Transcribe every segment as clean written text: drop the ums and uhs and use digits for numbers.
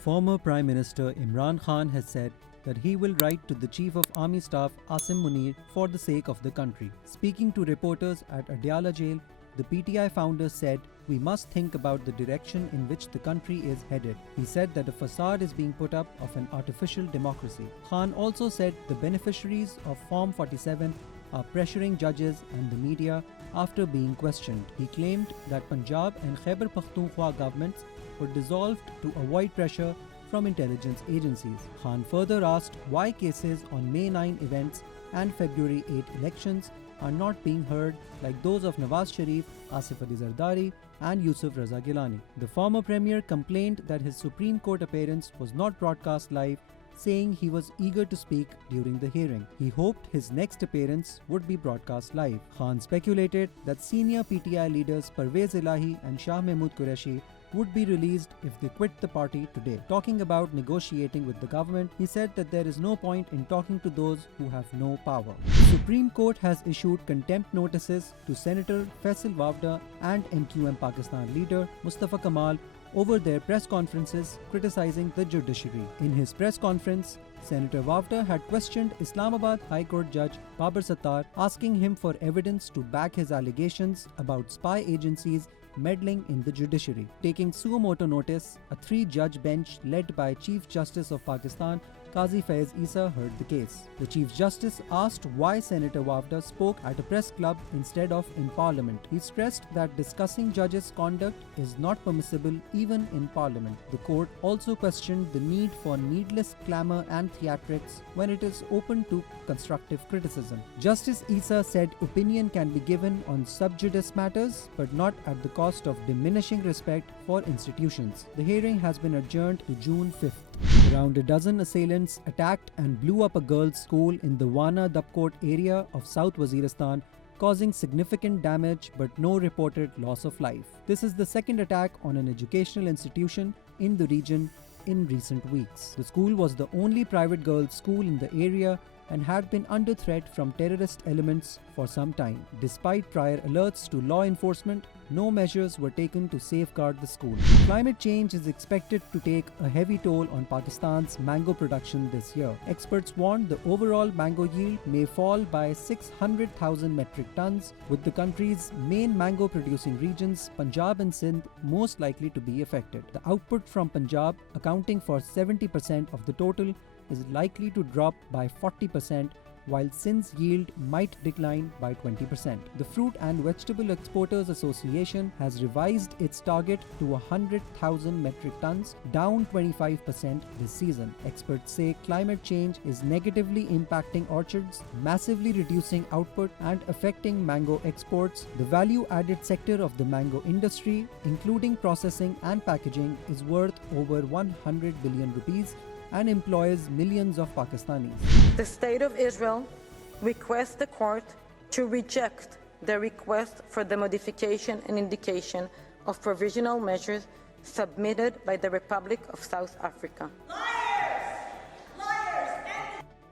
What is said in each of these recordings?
Former Prime Minister Imran Khan has said that he will write to the Chief of Army Staff Asim Munir for the sake of the country. Speaking to reporters at Adiala Jail, the PTI founder said, "We must think about the direction in which the country is headed." He said that a facade is being put up of an artificial democracy. Khan also said the beneficiaries of Form 47 are pressuring judges and the media after being questioned. He claimed that Punjab and Khyber Pakhtunkhwa governments were dissolved to avoid pressure from intelligence agencies. Khan further asked why cases on May 9 events and February 8 elections are not being heard like those of Nawaz Sharif, Asif Ali Zardari and Yusuf Raza Gilani. The former premier complained that his Supreme Court appearance was not broadcast live, saying he was eager to speak during the hearing. He hoped his next appearance would be broadcast live. Khan speculated that senior PTI leaders Parvez Elahi and Shah Mahmood Qureshi would be released if they quit the party today. Talking about negotiating with the government, he said that there is no point in talking to those who have no power. The Supreme Court has issued contempt notices to Senator Faisal Vawda and MQM Pakistan leader Mustafa Kamal over their press conferences criticizing the judiciary. In his press conference, Senator Vawda had questioned Islamabad High Court Judge Babar Sattar, asking him for evidence to back his allegations about spy agencies meddling in the judiciary. Taking suo motu notice, a 3-judge bench led by Chief Justice of Pakistan Qazi Faiz Isa heard the case. The Chief Justice asked why Senator Vawda spoke at a press club instead of in Parliament. He stressed that discussing judges' conduct is not permissible even in Parliament. The court also questioned the need for needless clamour and theatrics when it is open to constructive criticism. Justice Isa said opinion can be given on sub judice matters, but not at the cost of diminishing respect for institutions. The hearing has been adjourned to June 5th. Around a dozen assailants attacked and blew up a girls' school in the Wana Dapkot area of South Waziristan, causing significant damage but no reported loss of life. This is the second attack on an educational institution in the region in recent weeks. The school was the only private girls' school in the area and had been under threat from terrorist elements for some time. Despite prior alerts to law enforcement, no measures were taken to safeguard the school. Climate change is expected to take a heavy toll on Pakistan's mango production this year. Experts warned the overall mango yield may fall by 600,000 metric tons, with the country's main mango producing regions, Punjab and Sindh, most likely to be affected. The output from Punjab, accounting for 70% of the total, is likely to drop by 40%, while Sindh's yield might decline by 20%. The Fruit and Vegetable Exporters Association has revised its target to 100,000 metric tons, down 25% this season. Experts say climate change is negatively impacting orchards, massively reducing output and affecting mango exports. The value-added sector of the mango industry, including processing and packaging, is worth over 100 billion rupees and employs millions of Pakistanis. The State of Israel requests the court to reject the request for the modification and indication of provisional measures submitted by the Republic of South Africa.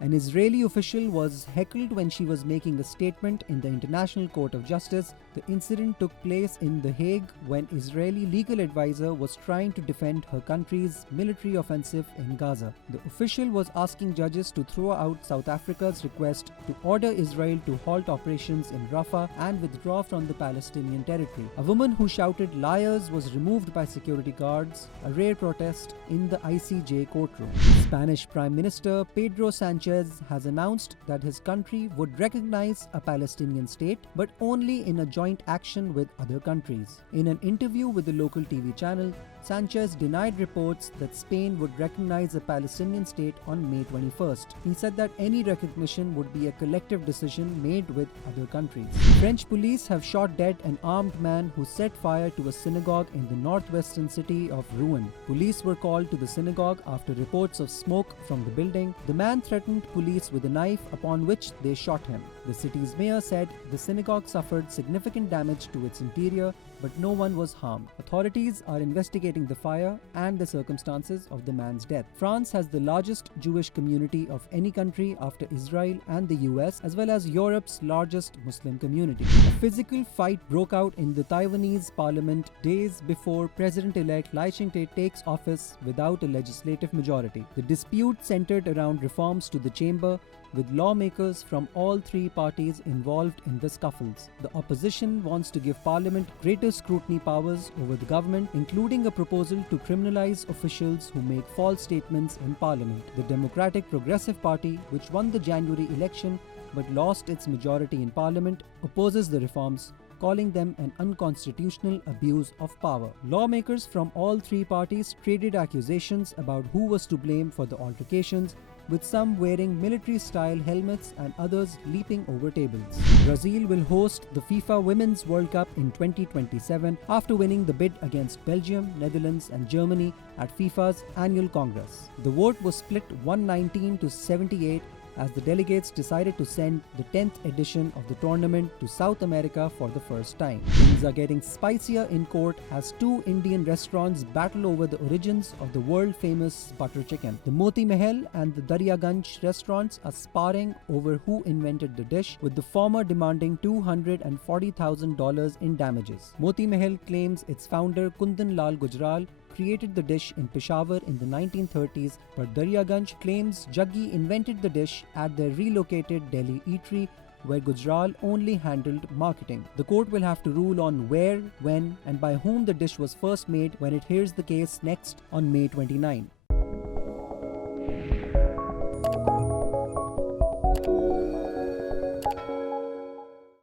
An Israeli official was heckled when she was making a statement in the International Court of Justice. The incident took place in The Hague when Israeli legal advisor was trying to defend her country's military offensive in Gaza. The official was asking judges to throw out South Africa's request to order Israel to halt operations in Rafah and withdraw from the Palestinian territory. A woman who shouted "liars" was removed by security guards, a rare protest in the ICJ courtroom. Spanish Prime Minister Pedro Sanchez has announced that his country would recognize a Palestinian state, but only in a joint action with other countries. In an interview with the local TV channel, Sanchez denied reports that Spain would recognize a Palestinian state on May 21st. He said that any recognition would be a collective decision made with other countries. French police have shot dead an armed man who set fire to a synagogue in the northwestern city of Rouen. Police were called to the synagogue after reports of smoke from the building. The man threatened police with a knife, upon which they shot him. The city's mayor said the synagogue suffered significant damage to its interior, but no one was harmed. Authorities are investigating the fire and the circumstances of the man's death. France has the largest Jewish community of any country after Israel and the US, as well as Europe's largest Muslim community. A physical fight broke out in the Taiwanese parliament days before President-elect Lai Ching-te takes office without a legislative majority. The dispute centered around reforms to the chamber, with lawmakers from all three parties involved in the scuffles. The opposition wants to give Parliament greater scrutiny powers over the government, including a proposal to criminalize officials who make false statements in Parliament. The Democratic Progressive Party, which won the January election but lost its majority in Parliament, opposes the reforms, calling them an unconstitutional abuse of power. Lawmakers from all three parties traded accusations about who was to blame for the altercations, with some wearing military-style helmets and others leaping over tables. Brazil will host the FIFA Women's World Cup in 2027 after winning the bid against Belgium, Netherlands and Germany at FIFA's annual Congress. The vote was split 119 to 78 as the delegates decided to send the 10th edition of the tournament to South America for the first time. Things are getting spicier in court as two Indian restaurants battle over the origins of the world-famous butter chicken. The Moti Mahal and the Daryaganj restaurants are sparring over who invented the dish, with the former demanding $240,000 in damages. Moti Mahal claims its founder Kundan Lal Gujral created the dish in Peshawar in the 1930s, but Daryaganj claims Jaggi invented the dish at their relocated Delhi eatery, where Gujral only handled marketing. The court will have to rule on where, when, and by whom the dish was first made when it hears the case next on May 29.